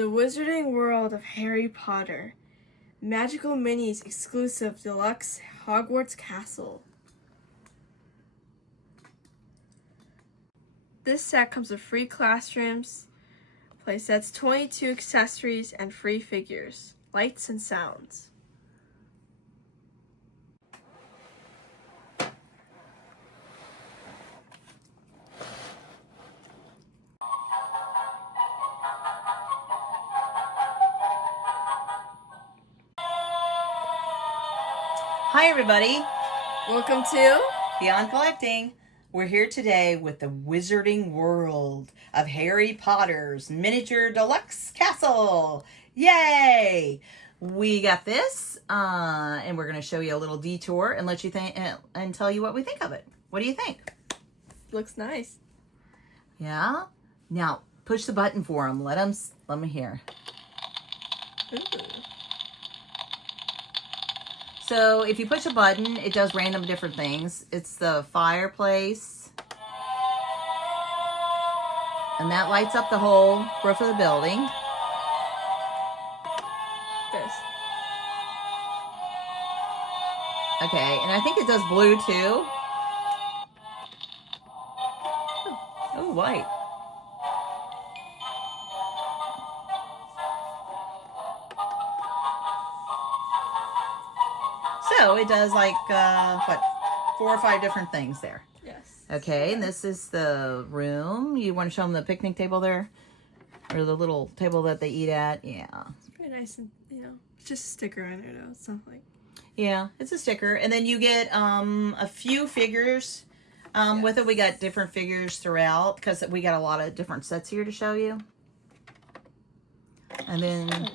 The Wizarding World of Harry Potter. Magical Minis exclusive deluxe Hogwarts Castle. This set comes with free classrooms, play sets, 22 accessories, and free figures, lights and sounds. Hi everybody, Welcome to Beyond Collecting. We're here today with the Wizarding World of Harry Potter's Miniature Deluxe Castle. Yay! We got this, and we're going to show you a little detour and let you think and tell you what we think of it. What do you think? Looks nice. Yeah. Now push the button for them. Let me hear. Ooh. So if you push a button, it does random different things. It's the fireplace. And that lights up the whole roof of the building. This. Okay, and I think it does blue too. Oh, white. So it does like, what, 4 or 5 different things there. Yes. Okay, and this is the room. You want to show them the picnic table there? Or the little table that they eat at? Yeah. It's pretty nice and, it's just a sticker on there though. It's not like... Yeah, it's a sticker. And then you get a few figures with it. We got different figures throughout because we got a lot of different sets here to show you. And then...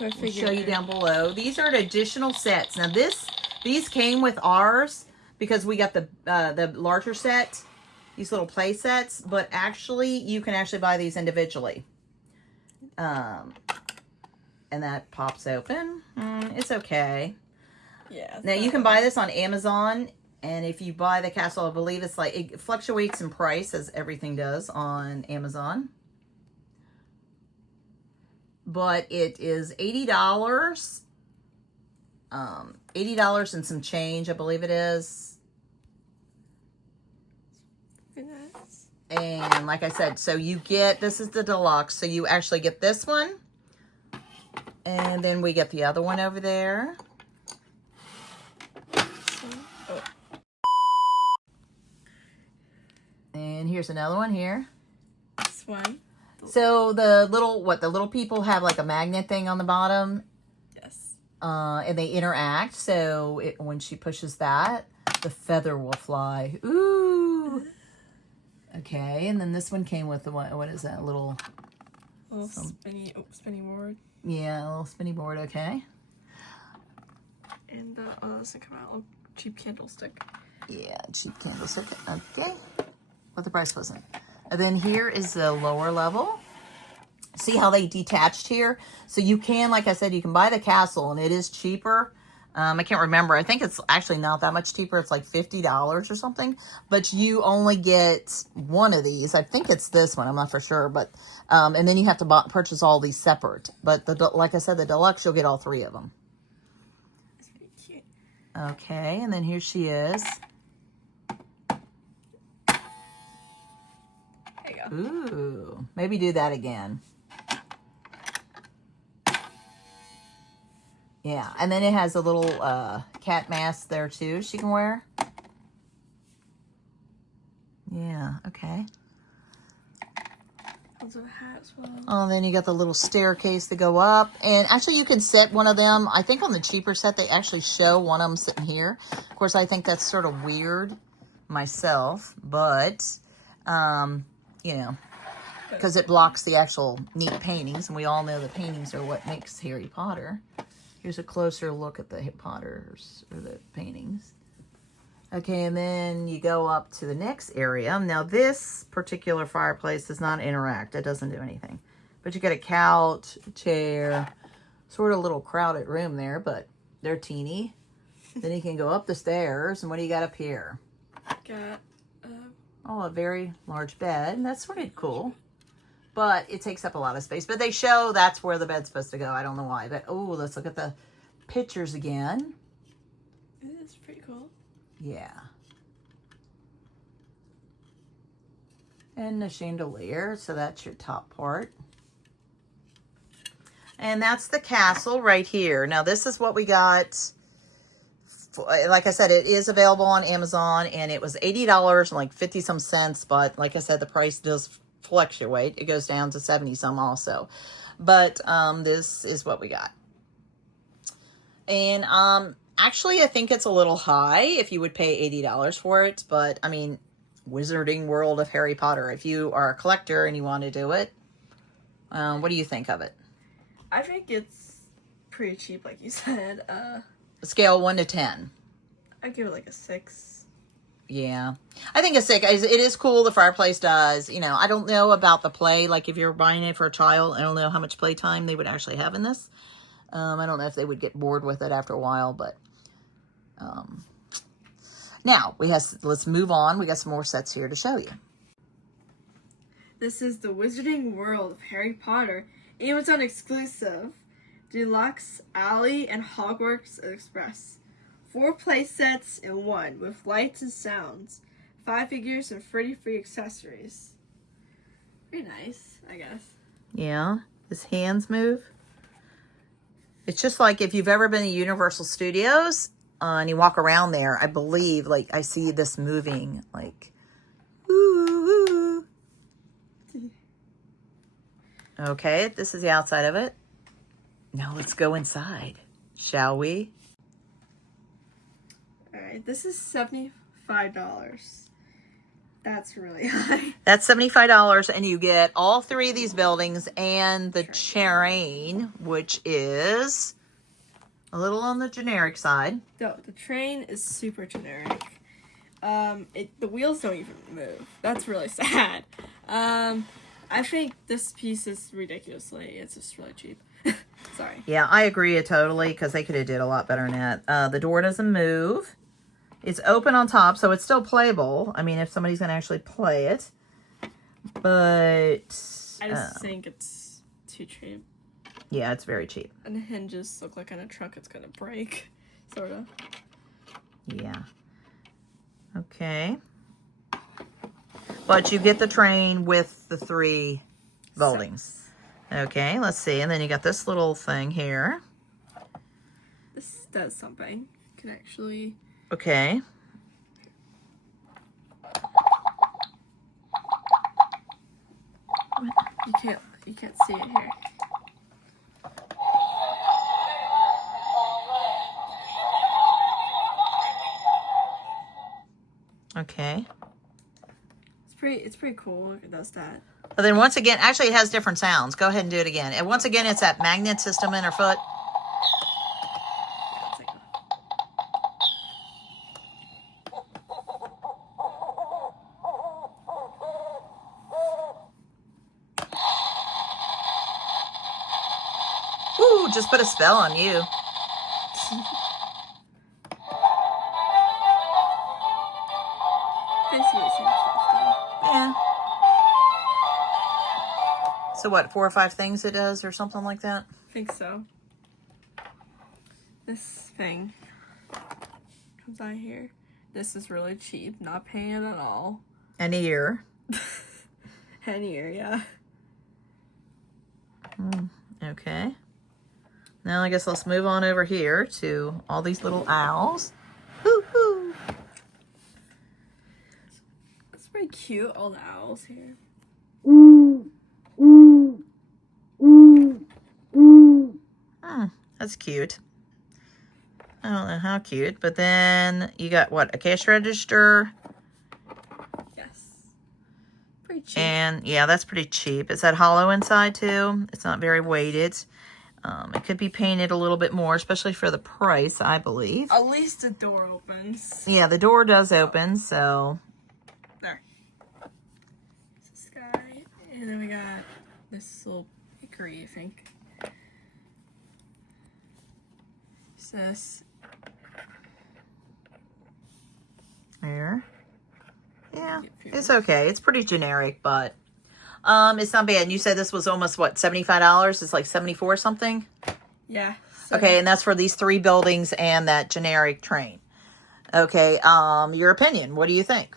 We'll show you down below. These are additional sets. Now these came with ours because we got the larger set, these little play sets, but actually you can actually buy these individually. And that pops open. It's okay. Yeah. Now you can buy this on Amazon, and if you buy the castle, I believe it's like, it fluctuates in price as everything does on Amazon. But it is $80. $80 and some change, I believe it is. Nice. And like I said, so you get, this is the deluxe, so you actually get this one. And then we get the other one over there. Oh. And here's another one here. This one. So the little people have like a magnet thing on the bottom. Yes. And they interact. So when she pushes that, the feather will fly. Ooh. Okay. And then this one came with the what is that? A little spinny board. Yeah, a little spinny board. Okay. And this will come out a cheap candlestick. Yeah, cheap candlestick. Okay. What the price wasn't. And then here is the lower level. See how they detached here? So you can, like I said, you can buy the castle, and it is cheaper. I can't remember. I think it's actually not that much cheaper. It's like $50 or something. But you only get one of these. I think it's this one. I'm not for sure. But and then you have to purchase all these separate. But like I said, the deluxe, you'll get all 3 of them. That's pretty cute. Okay, and then here she is. Ooh, maybe do that again. Yeah, and then it has a little cat mask there too she can wear. Yeah, okay. Also a hat as well. Oh, then you got the little staircase to go up. And actually you can set one of them. I think on the cheaper set they actually show one of them sitting here. Of course, I think that's sort of weird myself, but... you know, because it blocks the actual neat paintings, and we all know the paintings are what makes Harry Potter. Here's a closer look at the Harry Potters, or the paintings. Okay, and then you go up to the next area. Now, this particular fireplace does not interact. It doesn't do anything. But you got a couch, a chair, sort of a little crowded room there, but they're teeny. Then you can go up the stairs, and what do you got up here? Got Oh, a very large bed. That's sort of cool. but it takes up a lot of space. But they show that's where the bed's supposed to go. I don't know why, but oh, let's look at the pictures again. It is pretty cool. Yeah. And the chandelier, so that's your top part. And that's the castle right here. Now, this is what we got. Like I said, it is available on Amazon, and it was $80 and like 50 some cents. But like I said, the price does fluctuate. It goes down to 70 some also. But this is what we got. And actually, I think it's a little high if you would pay $80 for it. But I mean, Wizarding World of Harry Potter. If you are a collector and you want to do it, what do you think of it? I think it's pretty cheap, like you said. Scale 1 to 10. I'd give it like a 6. Yeah. I think a 6. It is cool. The fireplace does. You know, I don't know about the play. Like if you're buying it for a child, I don't know how much playtime they would actually have in this. I don't know if they would get bored with it after a while, but now let's move on. We got some more sets here to show you. This is the Wizarding World of Harry Potter Amazon exclusive Deluxe Alley and Hogwarts Express. 4 play sets in 1 with lights and sounds. 5 figures and 30 free accessories. Very nice, I guess. Yeah. His hands move. It's just like if you've ever been to Universal Studios and you walk around there, I believe, like, I see this moving, like, ooh, ooh. Okay, this is the outside of it. Now let's go inside, shall we? Alright, this is $75. That's really high. That's $75, and you get all 3 of these buildings and the train, which is a little on the generic side. No, the train is super generic. The wheels don't even move. That's really sad. I think this piece is ridiculously. It's just really cheap. Sorry. Yeah, I agree totally, because they could have did a lot better than that. The door doesn't move. It's open on top, so it's still playable. I mean, if somebody's going to actually play it. But I just think it's too cheap. Yeah, it's very cheap. And the hinges look like on a truck it's going to break. Sort of. Yeah. Okay. But you get the train with the 3 buildings. Okay, let's see. And then you got this little thing here. This does something. You can actually... Okay. You can't see it here. Okay. It's pretty cool. It does that. But then once again, actually it has different sounds. Go ahead and do it again. And once again, it's that magnet system in her foot. Ooh, just put a spell on you. Yeah. So what, 4 or 5 things it does or something like that? I think so. This thing comes out here. This is really cheap. Not paying it at all. An ear. An ear, yeah. Okay. Now I guess let's move on over here to all these little owls. Hoo-hoo. It's pretty cute, all the owls here. That's cute. I don't know how cute, but then you got what? A cash register. Yes. Pretty cheap. And yeah, that's pretty cheap. It's that hollow inside too. It's not very weighted. It could be painted a little bit more, especially for the price, I believe. At least the door opens. Yeah, the door does open, so. There. This guy. And then we got this little hickory, I think. What's this? There. Yeah, it's okay. It's pretty generic, but It's not bad. And you said this was almost, what, $75? It's like 74 something? Yeah. Okay, and that's for these 3 buildings and that generic train. Okay, your opinion. What do you think?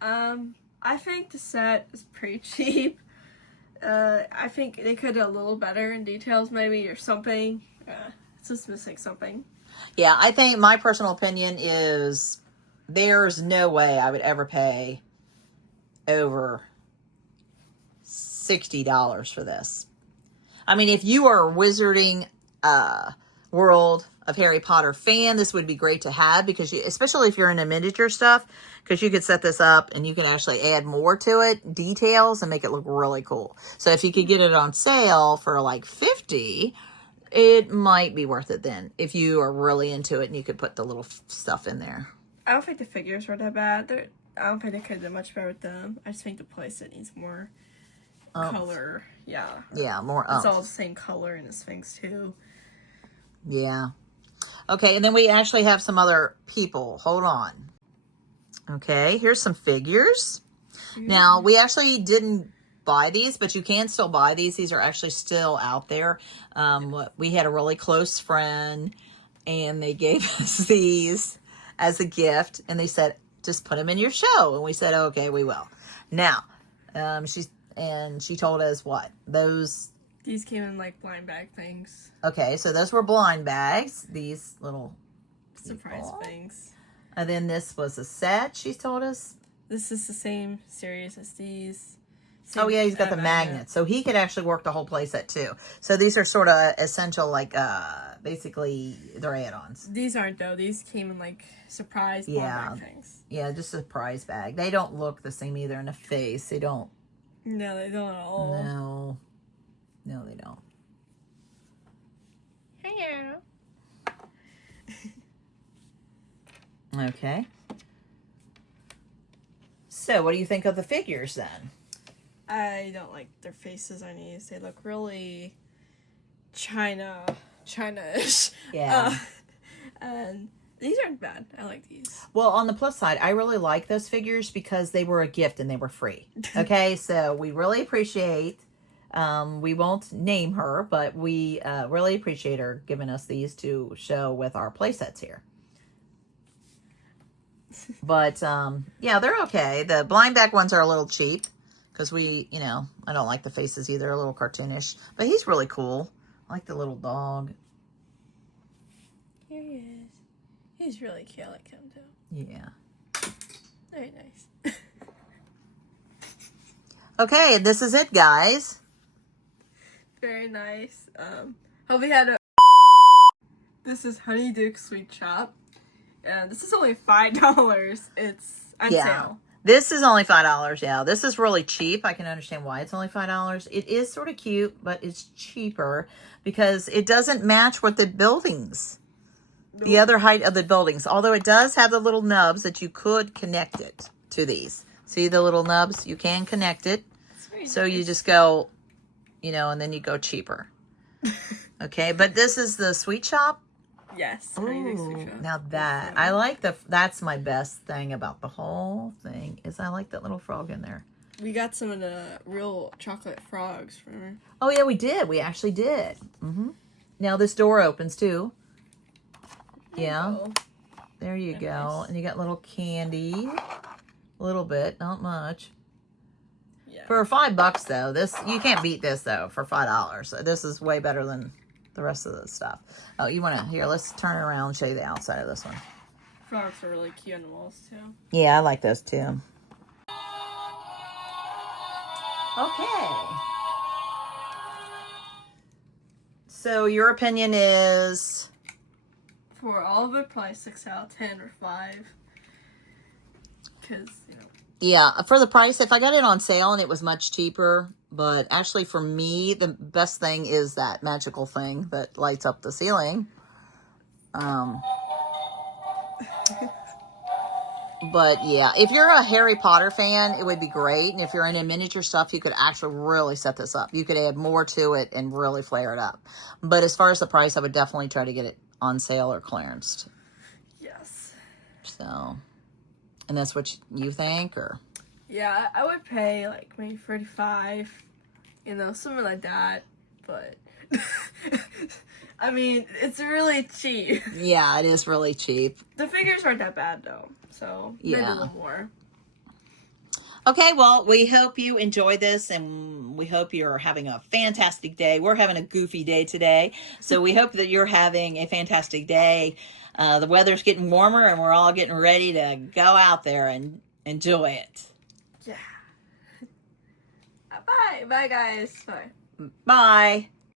I think the set is pretty cheap. I think they could do a little better in details maybe or something. It's just missing something. Yeah, I think my personal opinion is there's no way I would ever pay over $60 for this. I mean, if you are a Wizarding World of Harry Potter fan, this would be great to have because especially if you're into miniature stuff, because you could set this up and you can actually add more to it, details, and make it look really cool. So if you could get it on sale for like $50, it might be worth it then if you are really into it and you could put the little stuff in there. I don't think the figures were that bad. I don't think they could have done much better with them. I just think the playset needs more color. Yeah. Yeah, more It's all the same color in the Sphinx too. Yeah. Okay, and then we actually have some other people. Hold on. Okay, here's some figures. Now, we actually didn't buy these, but you can still buy these. These are actually still out there. We had a really close friend, and they gave us these as a gift, and they said, just put them in your show. And we said, okay, we will. Now, she told us what? These came in like blind bag things. Okay, so those were blind bags. These little surprise things. And then this was a set, she told us. This is the same series as these. Oh, yeah, he's got the magnets. So he could actually work the whole playset, too. So these are sort of essential, like, basically, they're add-ons. These aren't, though. These came in, like, surprise blind bag things. Yeah, just a surprise bag. They don't look the same either in the face. They don't. No, they don't at all. No, they don't. Hello. Okay. So, what do you think of the figures then? I don't like their faces on these. They look really China-ish. Yeah. And these aren't bad. I like these. Well, on the plus side, I really like those figures because they were a gift and they were free. Okay, so we really appreciate, we won't name her, but we really appreciate her giving us these to show with our play sets here. But, yeah, they're okay. The blind bag ones are a little cheap because I don't like the faces either, a little cartoonish. But he's really cool. I like the little dog. Here he is. He's really cute. I like him, too. Yeah. Very nice. Okay, this is it, guys. Very nice. Hope we had a... This is Honeyduke Sweet Shop. And this is only $5. It's on sale. This is only $5. Yeah, this is really cheap. I can understand why it's only $5. It is sort of cute, but it's cheaper because it doesn't match with the buildings. The other height of the buildings. Although it does have the little nubs that you could connect it to these. See the little nubs? You can connect it. So nice. You just go, and then you go cheaper. Okay, but this is the Sweet Shop. Yes. Ooh, now I like that's my best thing about the whole thing is I like that little frog in there. We got some of the real chocolate frogs from her. Oh, yeah, we did. We actually did. Mm-hmm. Now this door opens, too. Yeah. There you go. Nice. And you got little candy. A little bit. Not much. Yeah. For $5, though. You can't beat this, though, for $5. This is way better than the rest of the stuff. Oh, you want to... Here, let's turn it around and show you the outside of this one. Frogs are really cute on the walls, too. Yeah, I like those, too. Okay. So, your opinion is... For all of it, probably 6 out of 10 or 5. Because, Yeah, for the price, if I got it on sale and it was much cheaper, but actually for me, the best thing is that magical thing that lights up the ceiling. But yeah, if you're a Harry Potter fan, it would be great. And if you're into miniature stuff, you could actually really set this up. You could add more to it and really flare it up. But as far as the price, I would definitely try to get it on sale or clearanced. Yes. So, and that's what you think, or? Yeah, I would pay like maybe 35, something like that. But I mean, it's really cheap. Yeah, it is really cheap. The figures aren't that bad though, so maybe a Yeah. little more. Okay, well, we hope you enjoy this, and we hope you're having a fantastic day. We're having a goofy day today, so we hope that you're having a fantastic day. The weather's getting warmer, and we're all getting ready to go out there and enjoy it. Yeah. Bye. Bye, guys. Bye. Bye.